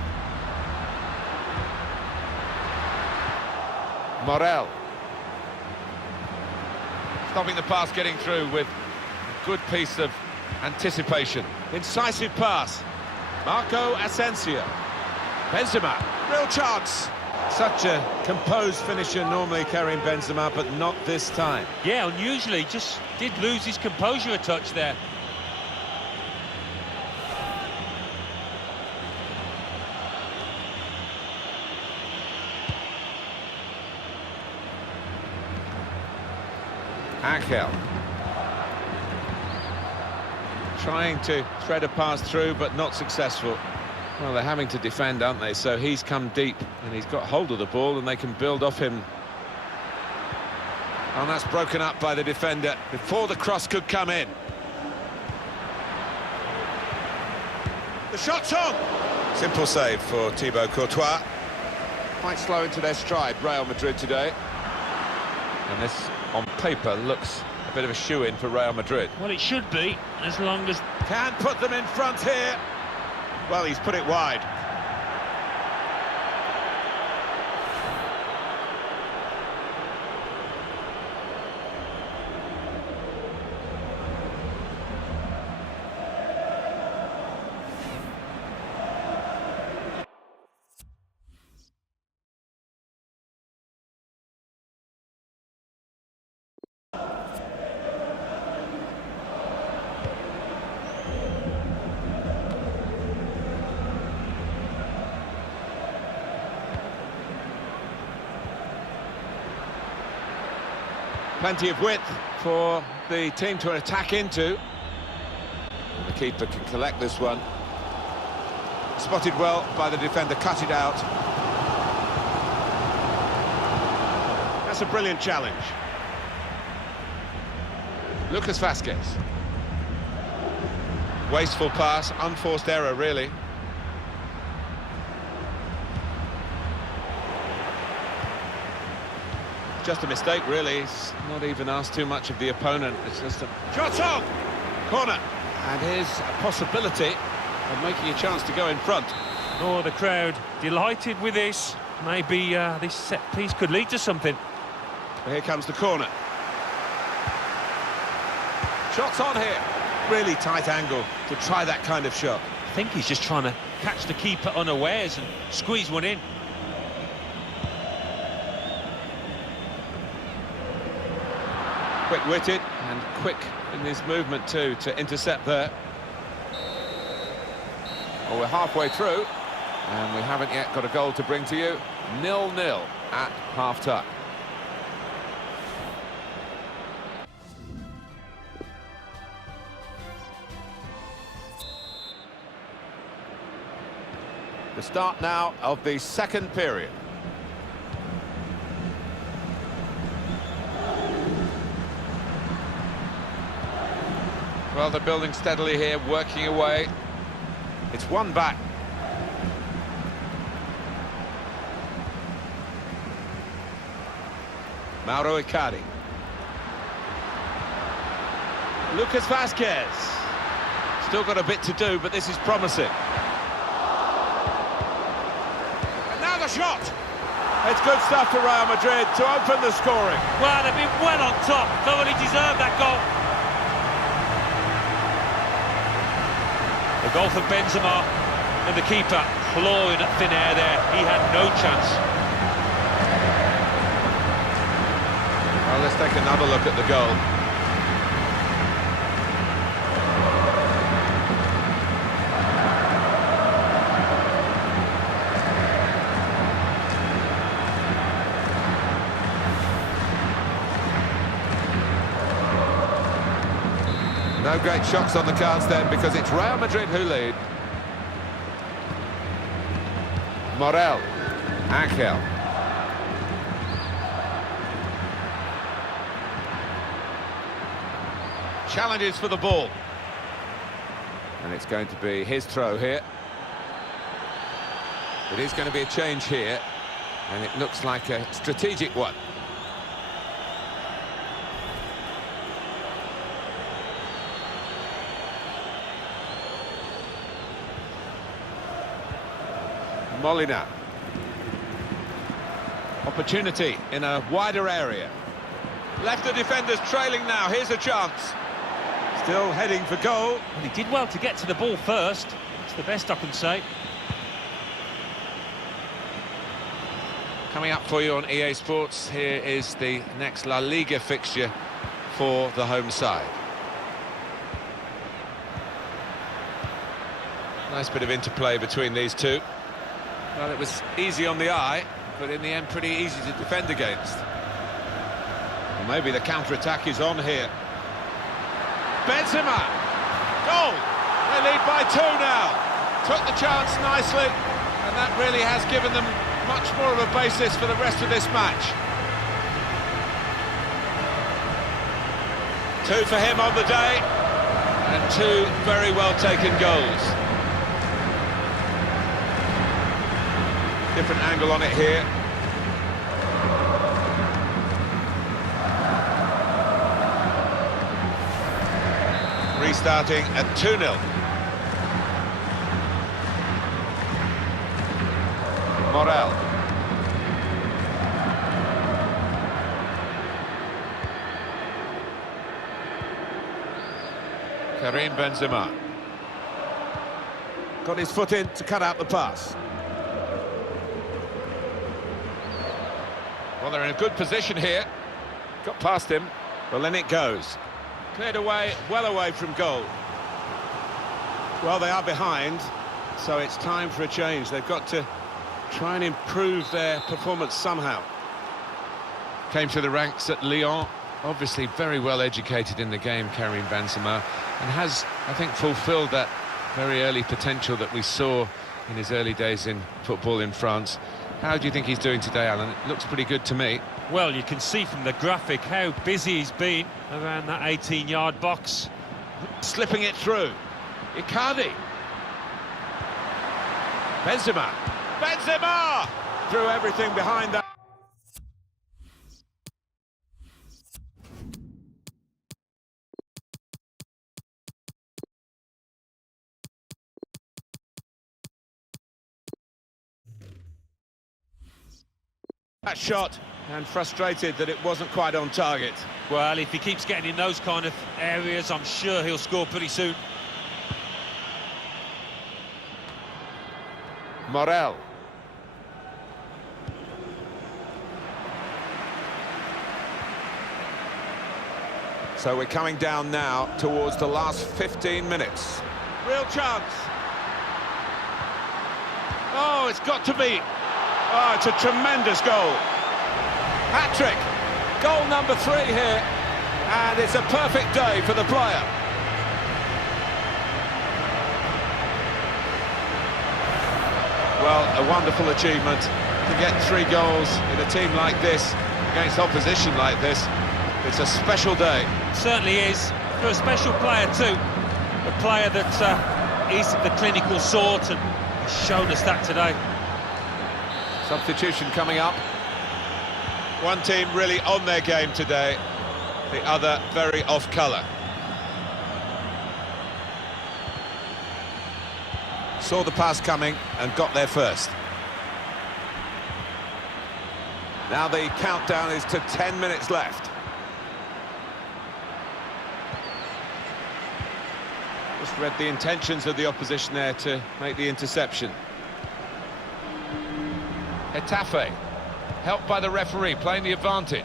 Morel. Stopping the pass getting through with a good piece of anticipation. Incisive pass. Marco Asensio. Benzema. Real chance. Such a composed finisher normally carrying Benzema, but not this time. Yeah, unusually, just did lose his composure a touch there. Angel. Trying to thread a pass through, but not successful. Well, they're having to defend, aren't they? So he's come deep, and he's got hold of the ball, and they can build off him. And that's broken up by the defender before the cross could come in. The shot's on! Simple save for Thibaut Courtois. Quite slow into their stride, Real Madrid today. And this, on paper, looks a bit of a shoe-in for Real Madrid. Well, it should be, as long as... Can put them in front here. Well, he's put it wide. Plenty of width for the team to attack into. And the keeper can collect this one. Spotted well by the defender, cut it out. That's a brilliant challenge. Lucas Vázquez. Wasteful pass, unforced error really. Just a mistake, really. He's not even asked too much of the opponent. It's just a shot on! Corner. And here's a possibility of making a chance to go in front. Oh, the crowd delighted with this. Maybe this set piece could lead to something. Well, here comes the corner. Shots on here. Really tight angle to try that kind of shot. I think he's just trying to catch the keeper unawares and squeeze one in. Quick-witted and quick in his movement too to intercept there. Well, we're halfway through and we haven't yet got a goal to bring to you. 0-0 at half-time. The start now of the second period. Well, they're building steadily here, working away. It's one back. Mauro Icardi. Lucas Vázquez. Still got a bit to do, but this is promising. And now the shot! It's good stuff for Real Madrid to open the scoring. Well, they've been well on top. Thoroughly deserved that goal. The goal for Benzema, and the keeper clawing at thin air there. He had no chance. Well, let's take another look at the goal. No great shocks on the cards then, because it's Real Madrid who lead. Morel. Angel. Challenges for the ball. And it's going to be his throw here. It is going to be a change here, and it looks like a strategic one. Molina. Opportunity in a wider area. Left the defenders trailing now. Here's a chance. Still heading for goal. Well, he did well to get to the ball first. It's the best I can say. Coming up for you on EA Sports, here is the next La Liga fixture for the home side. Nice bit of interplay between these two. Well, it was easy on the eye, but in the end pretty easy to defend against. Well, maybe the counter-attack is on here. Benzema! Goal! They lead by 2 now. Took the chance nicely, and that really has given them much more of a basis for the rest of this match. 2 for him on the day, and 2 very well taken goals. Different angle on it here. Restarting at 2-0. Morel. Karim Benzema. Got his foot in to cut out the pass. Well, they're in a good position here. Got past him. Well, then it goes. Cleared away, well away from goal. Well, they are behind, so it's time for a change. They've got to try and improve their performance somehow. Came through the ranks at Lyon. Obviously very well educated in the game, Karim Benzema, and has, I think, fulfilled that very early potential that we saw in his early days in football in France. How do you think he's doing today, Alan? It looks pretty good to me. Well, you can see from the graphic how busy he's been around that 18-yard box. Slipping it through. Icardi. Benzema. Benzema! Threw everything behind that. That shot, and frustrated that it wasn't quite on target. Well, if he keeps getting in those kind of areas, I'm sure he'll score pretty soon. Morel. So we're coming down now towards the last 15 minutes. Real chance. Oh, it's got to be. Oh, it's a tremendous goal. Hat-trick. Goal number 3 here. And it's a perfect day for the player. Well, a wonderful achievement to get 3 goals in a team like this, against opposition like this. It's a special day. It certainly is, for a special player too. A player that is the clinical sort, and has shown us that today. Substitution coming up. One team really on their game today, the other very off colour. Saw the pass coming and got there first. Now the countdown is to 10 minutes left. Just read the intentions of the opposition there to make the interception. Getafe, helped by the referee, playing the advantage.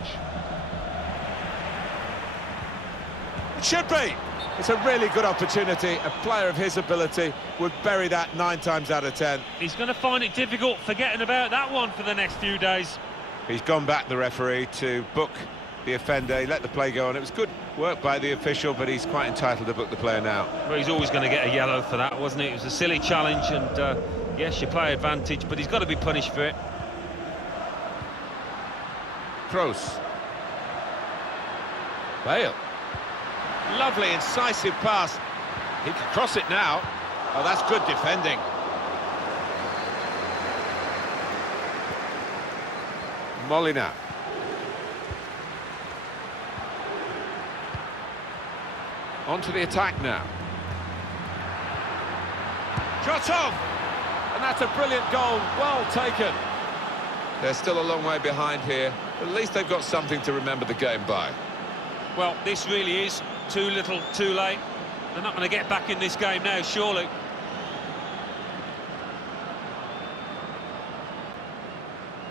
It should be. It's a really good opportunity. A player of his ability would bury that 9 times out of 10. He's going to find it difficult forgetting about that one for the next few days. He's gone back, the referee, to book the offender. He let the play go on. It was good work by the official, but he's quite entitled to book the player now. Well, he's always going to get a yellow for that, wasn't it? It was a silly challenge, and yes, you play advantage, but he's got to be punished for it. Kroos. Bale. Lovely, incisive pass. He can cross it now. Oh, that's good defending. Molina. On to the attack now. Shot off! And that's a brilliant goal, well taken. They're still a long way behind here. At least they've got something to remember the game by. Well, this really is too little, too late. They're not going to get back in this game now, surely.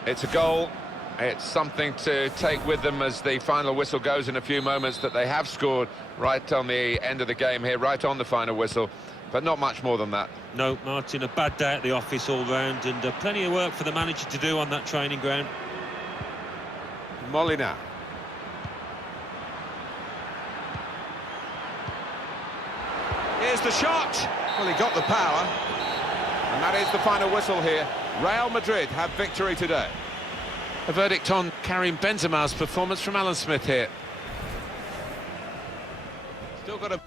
It's a goal. It's something to take with them as the final whistle goes in a few moments, that they have scored right on the end of the game here, right on the final whistle, but not much more than that. No, Martin, a bad day at the office all round, and plenty of work for the manager to do on that training ground. Molina. Here's the shot. Well, he got the power. And that is the final whistle here. Real Madrid have victory today. A verdict on Karim Benzema's performance from Alan Smith here. Still got a...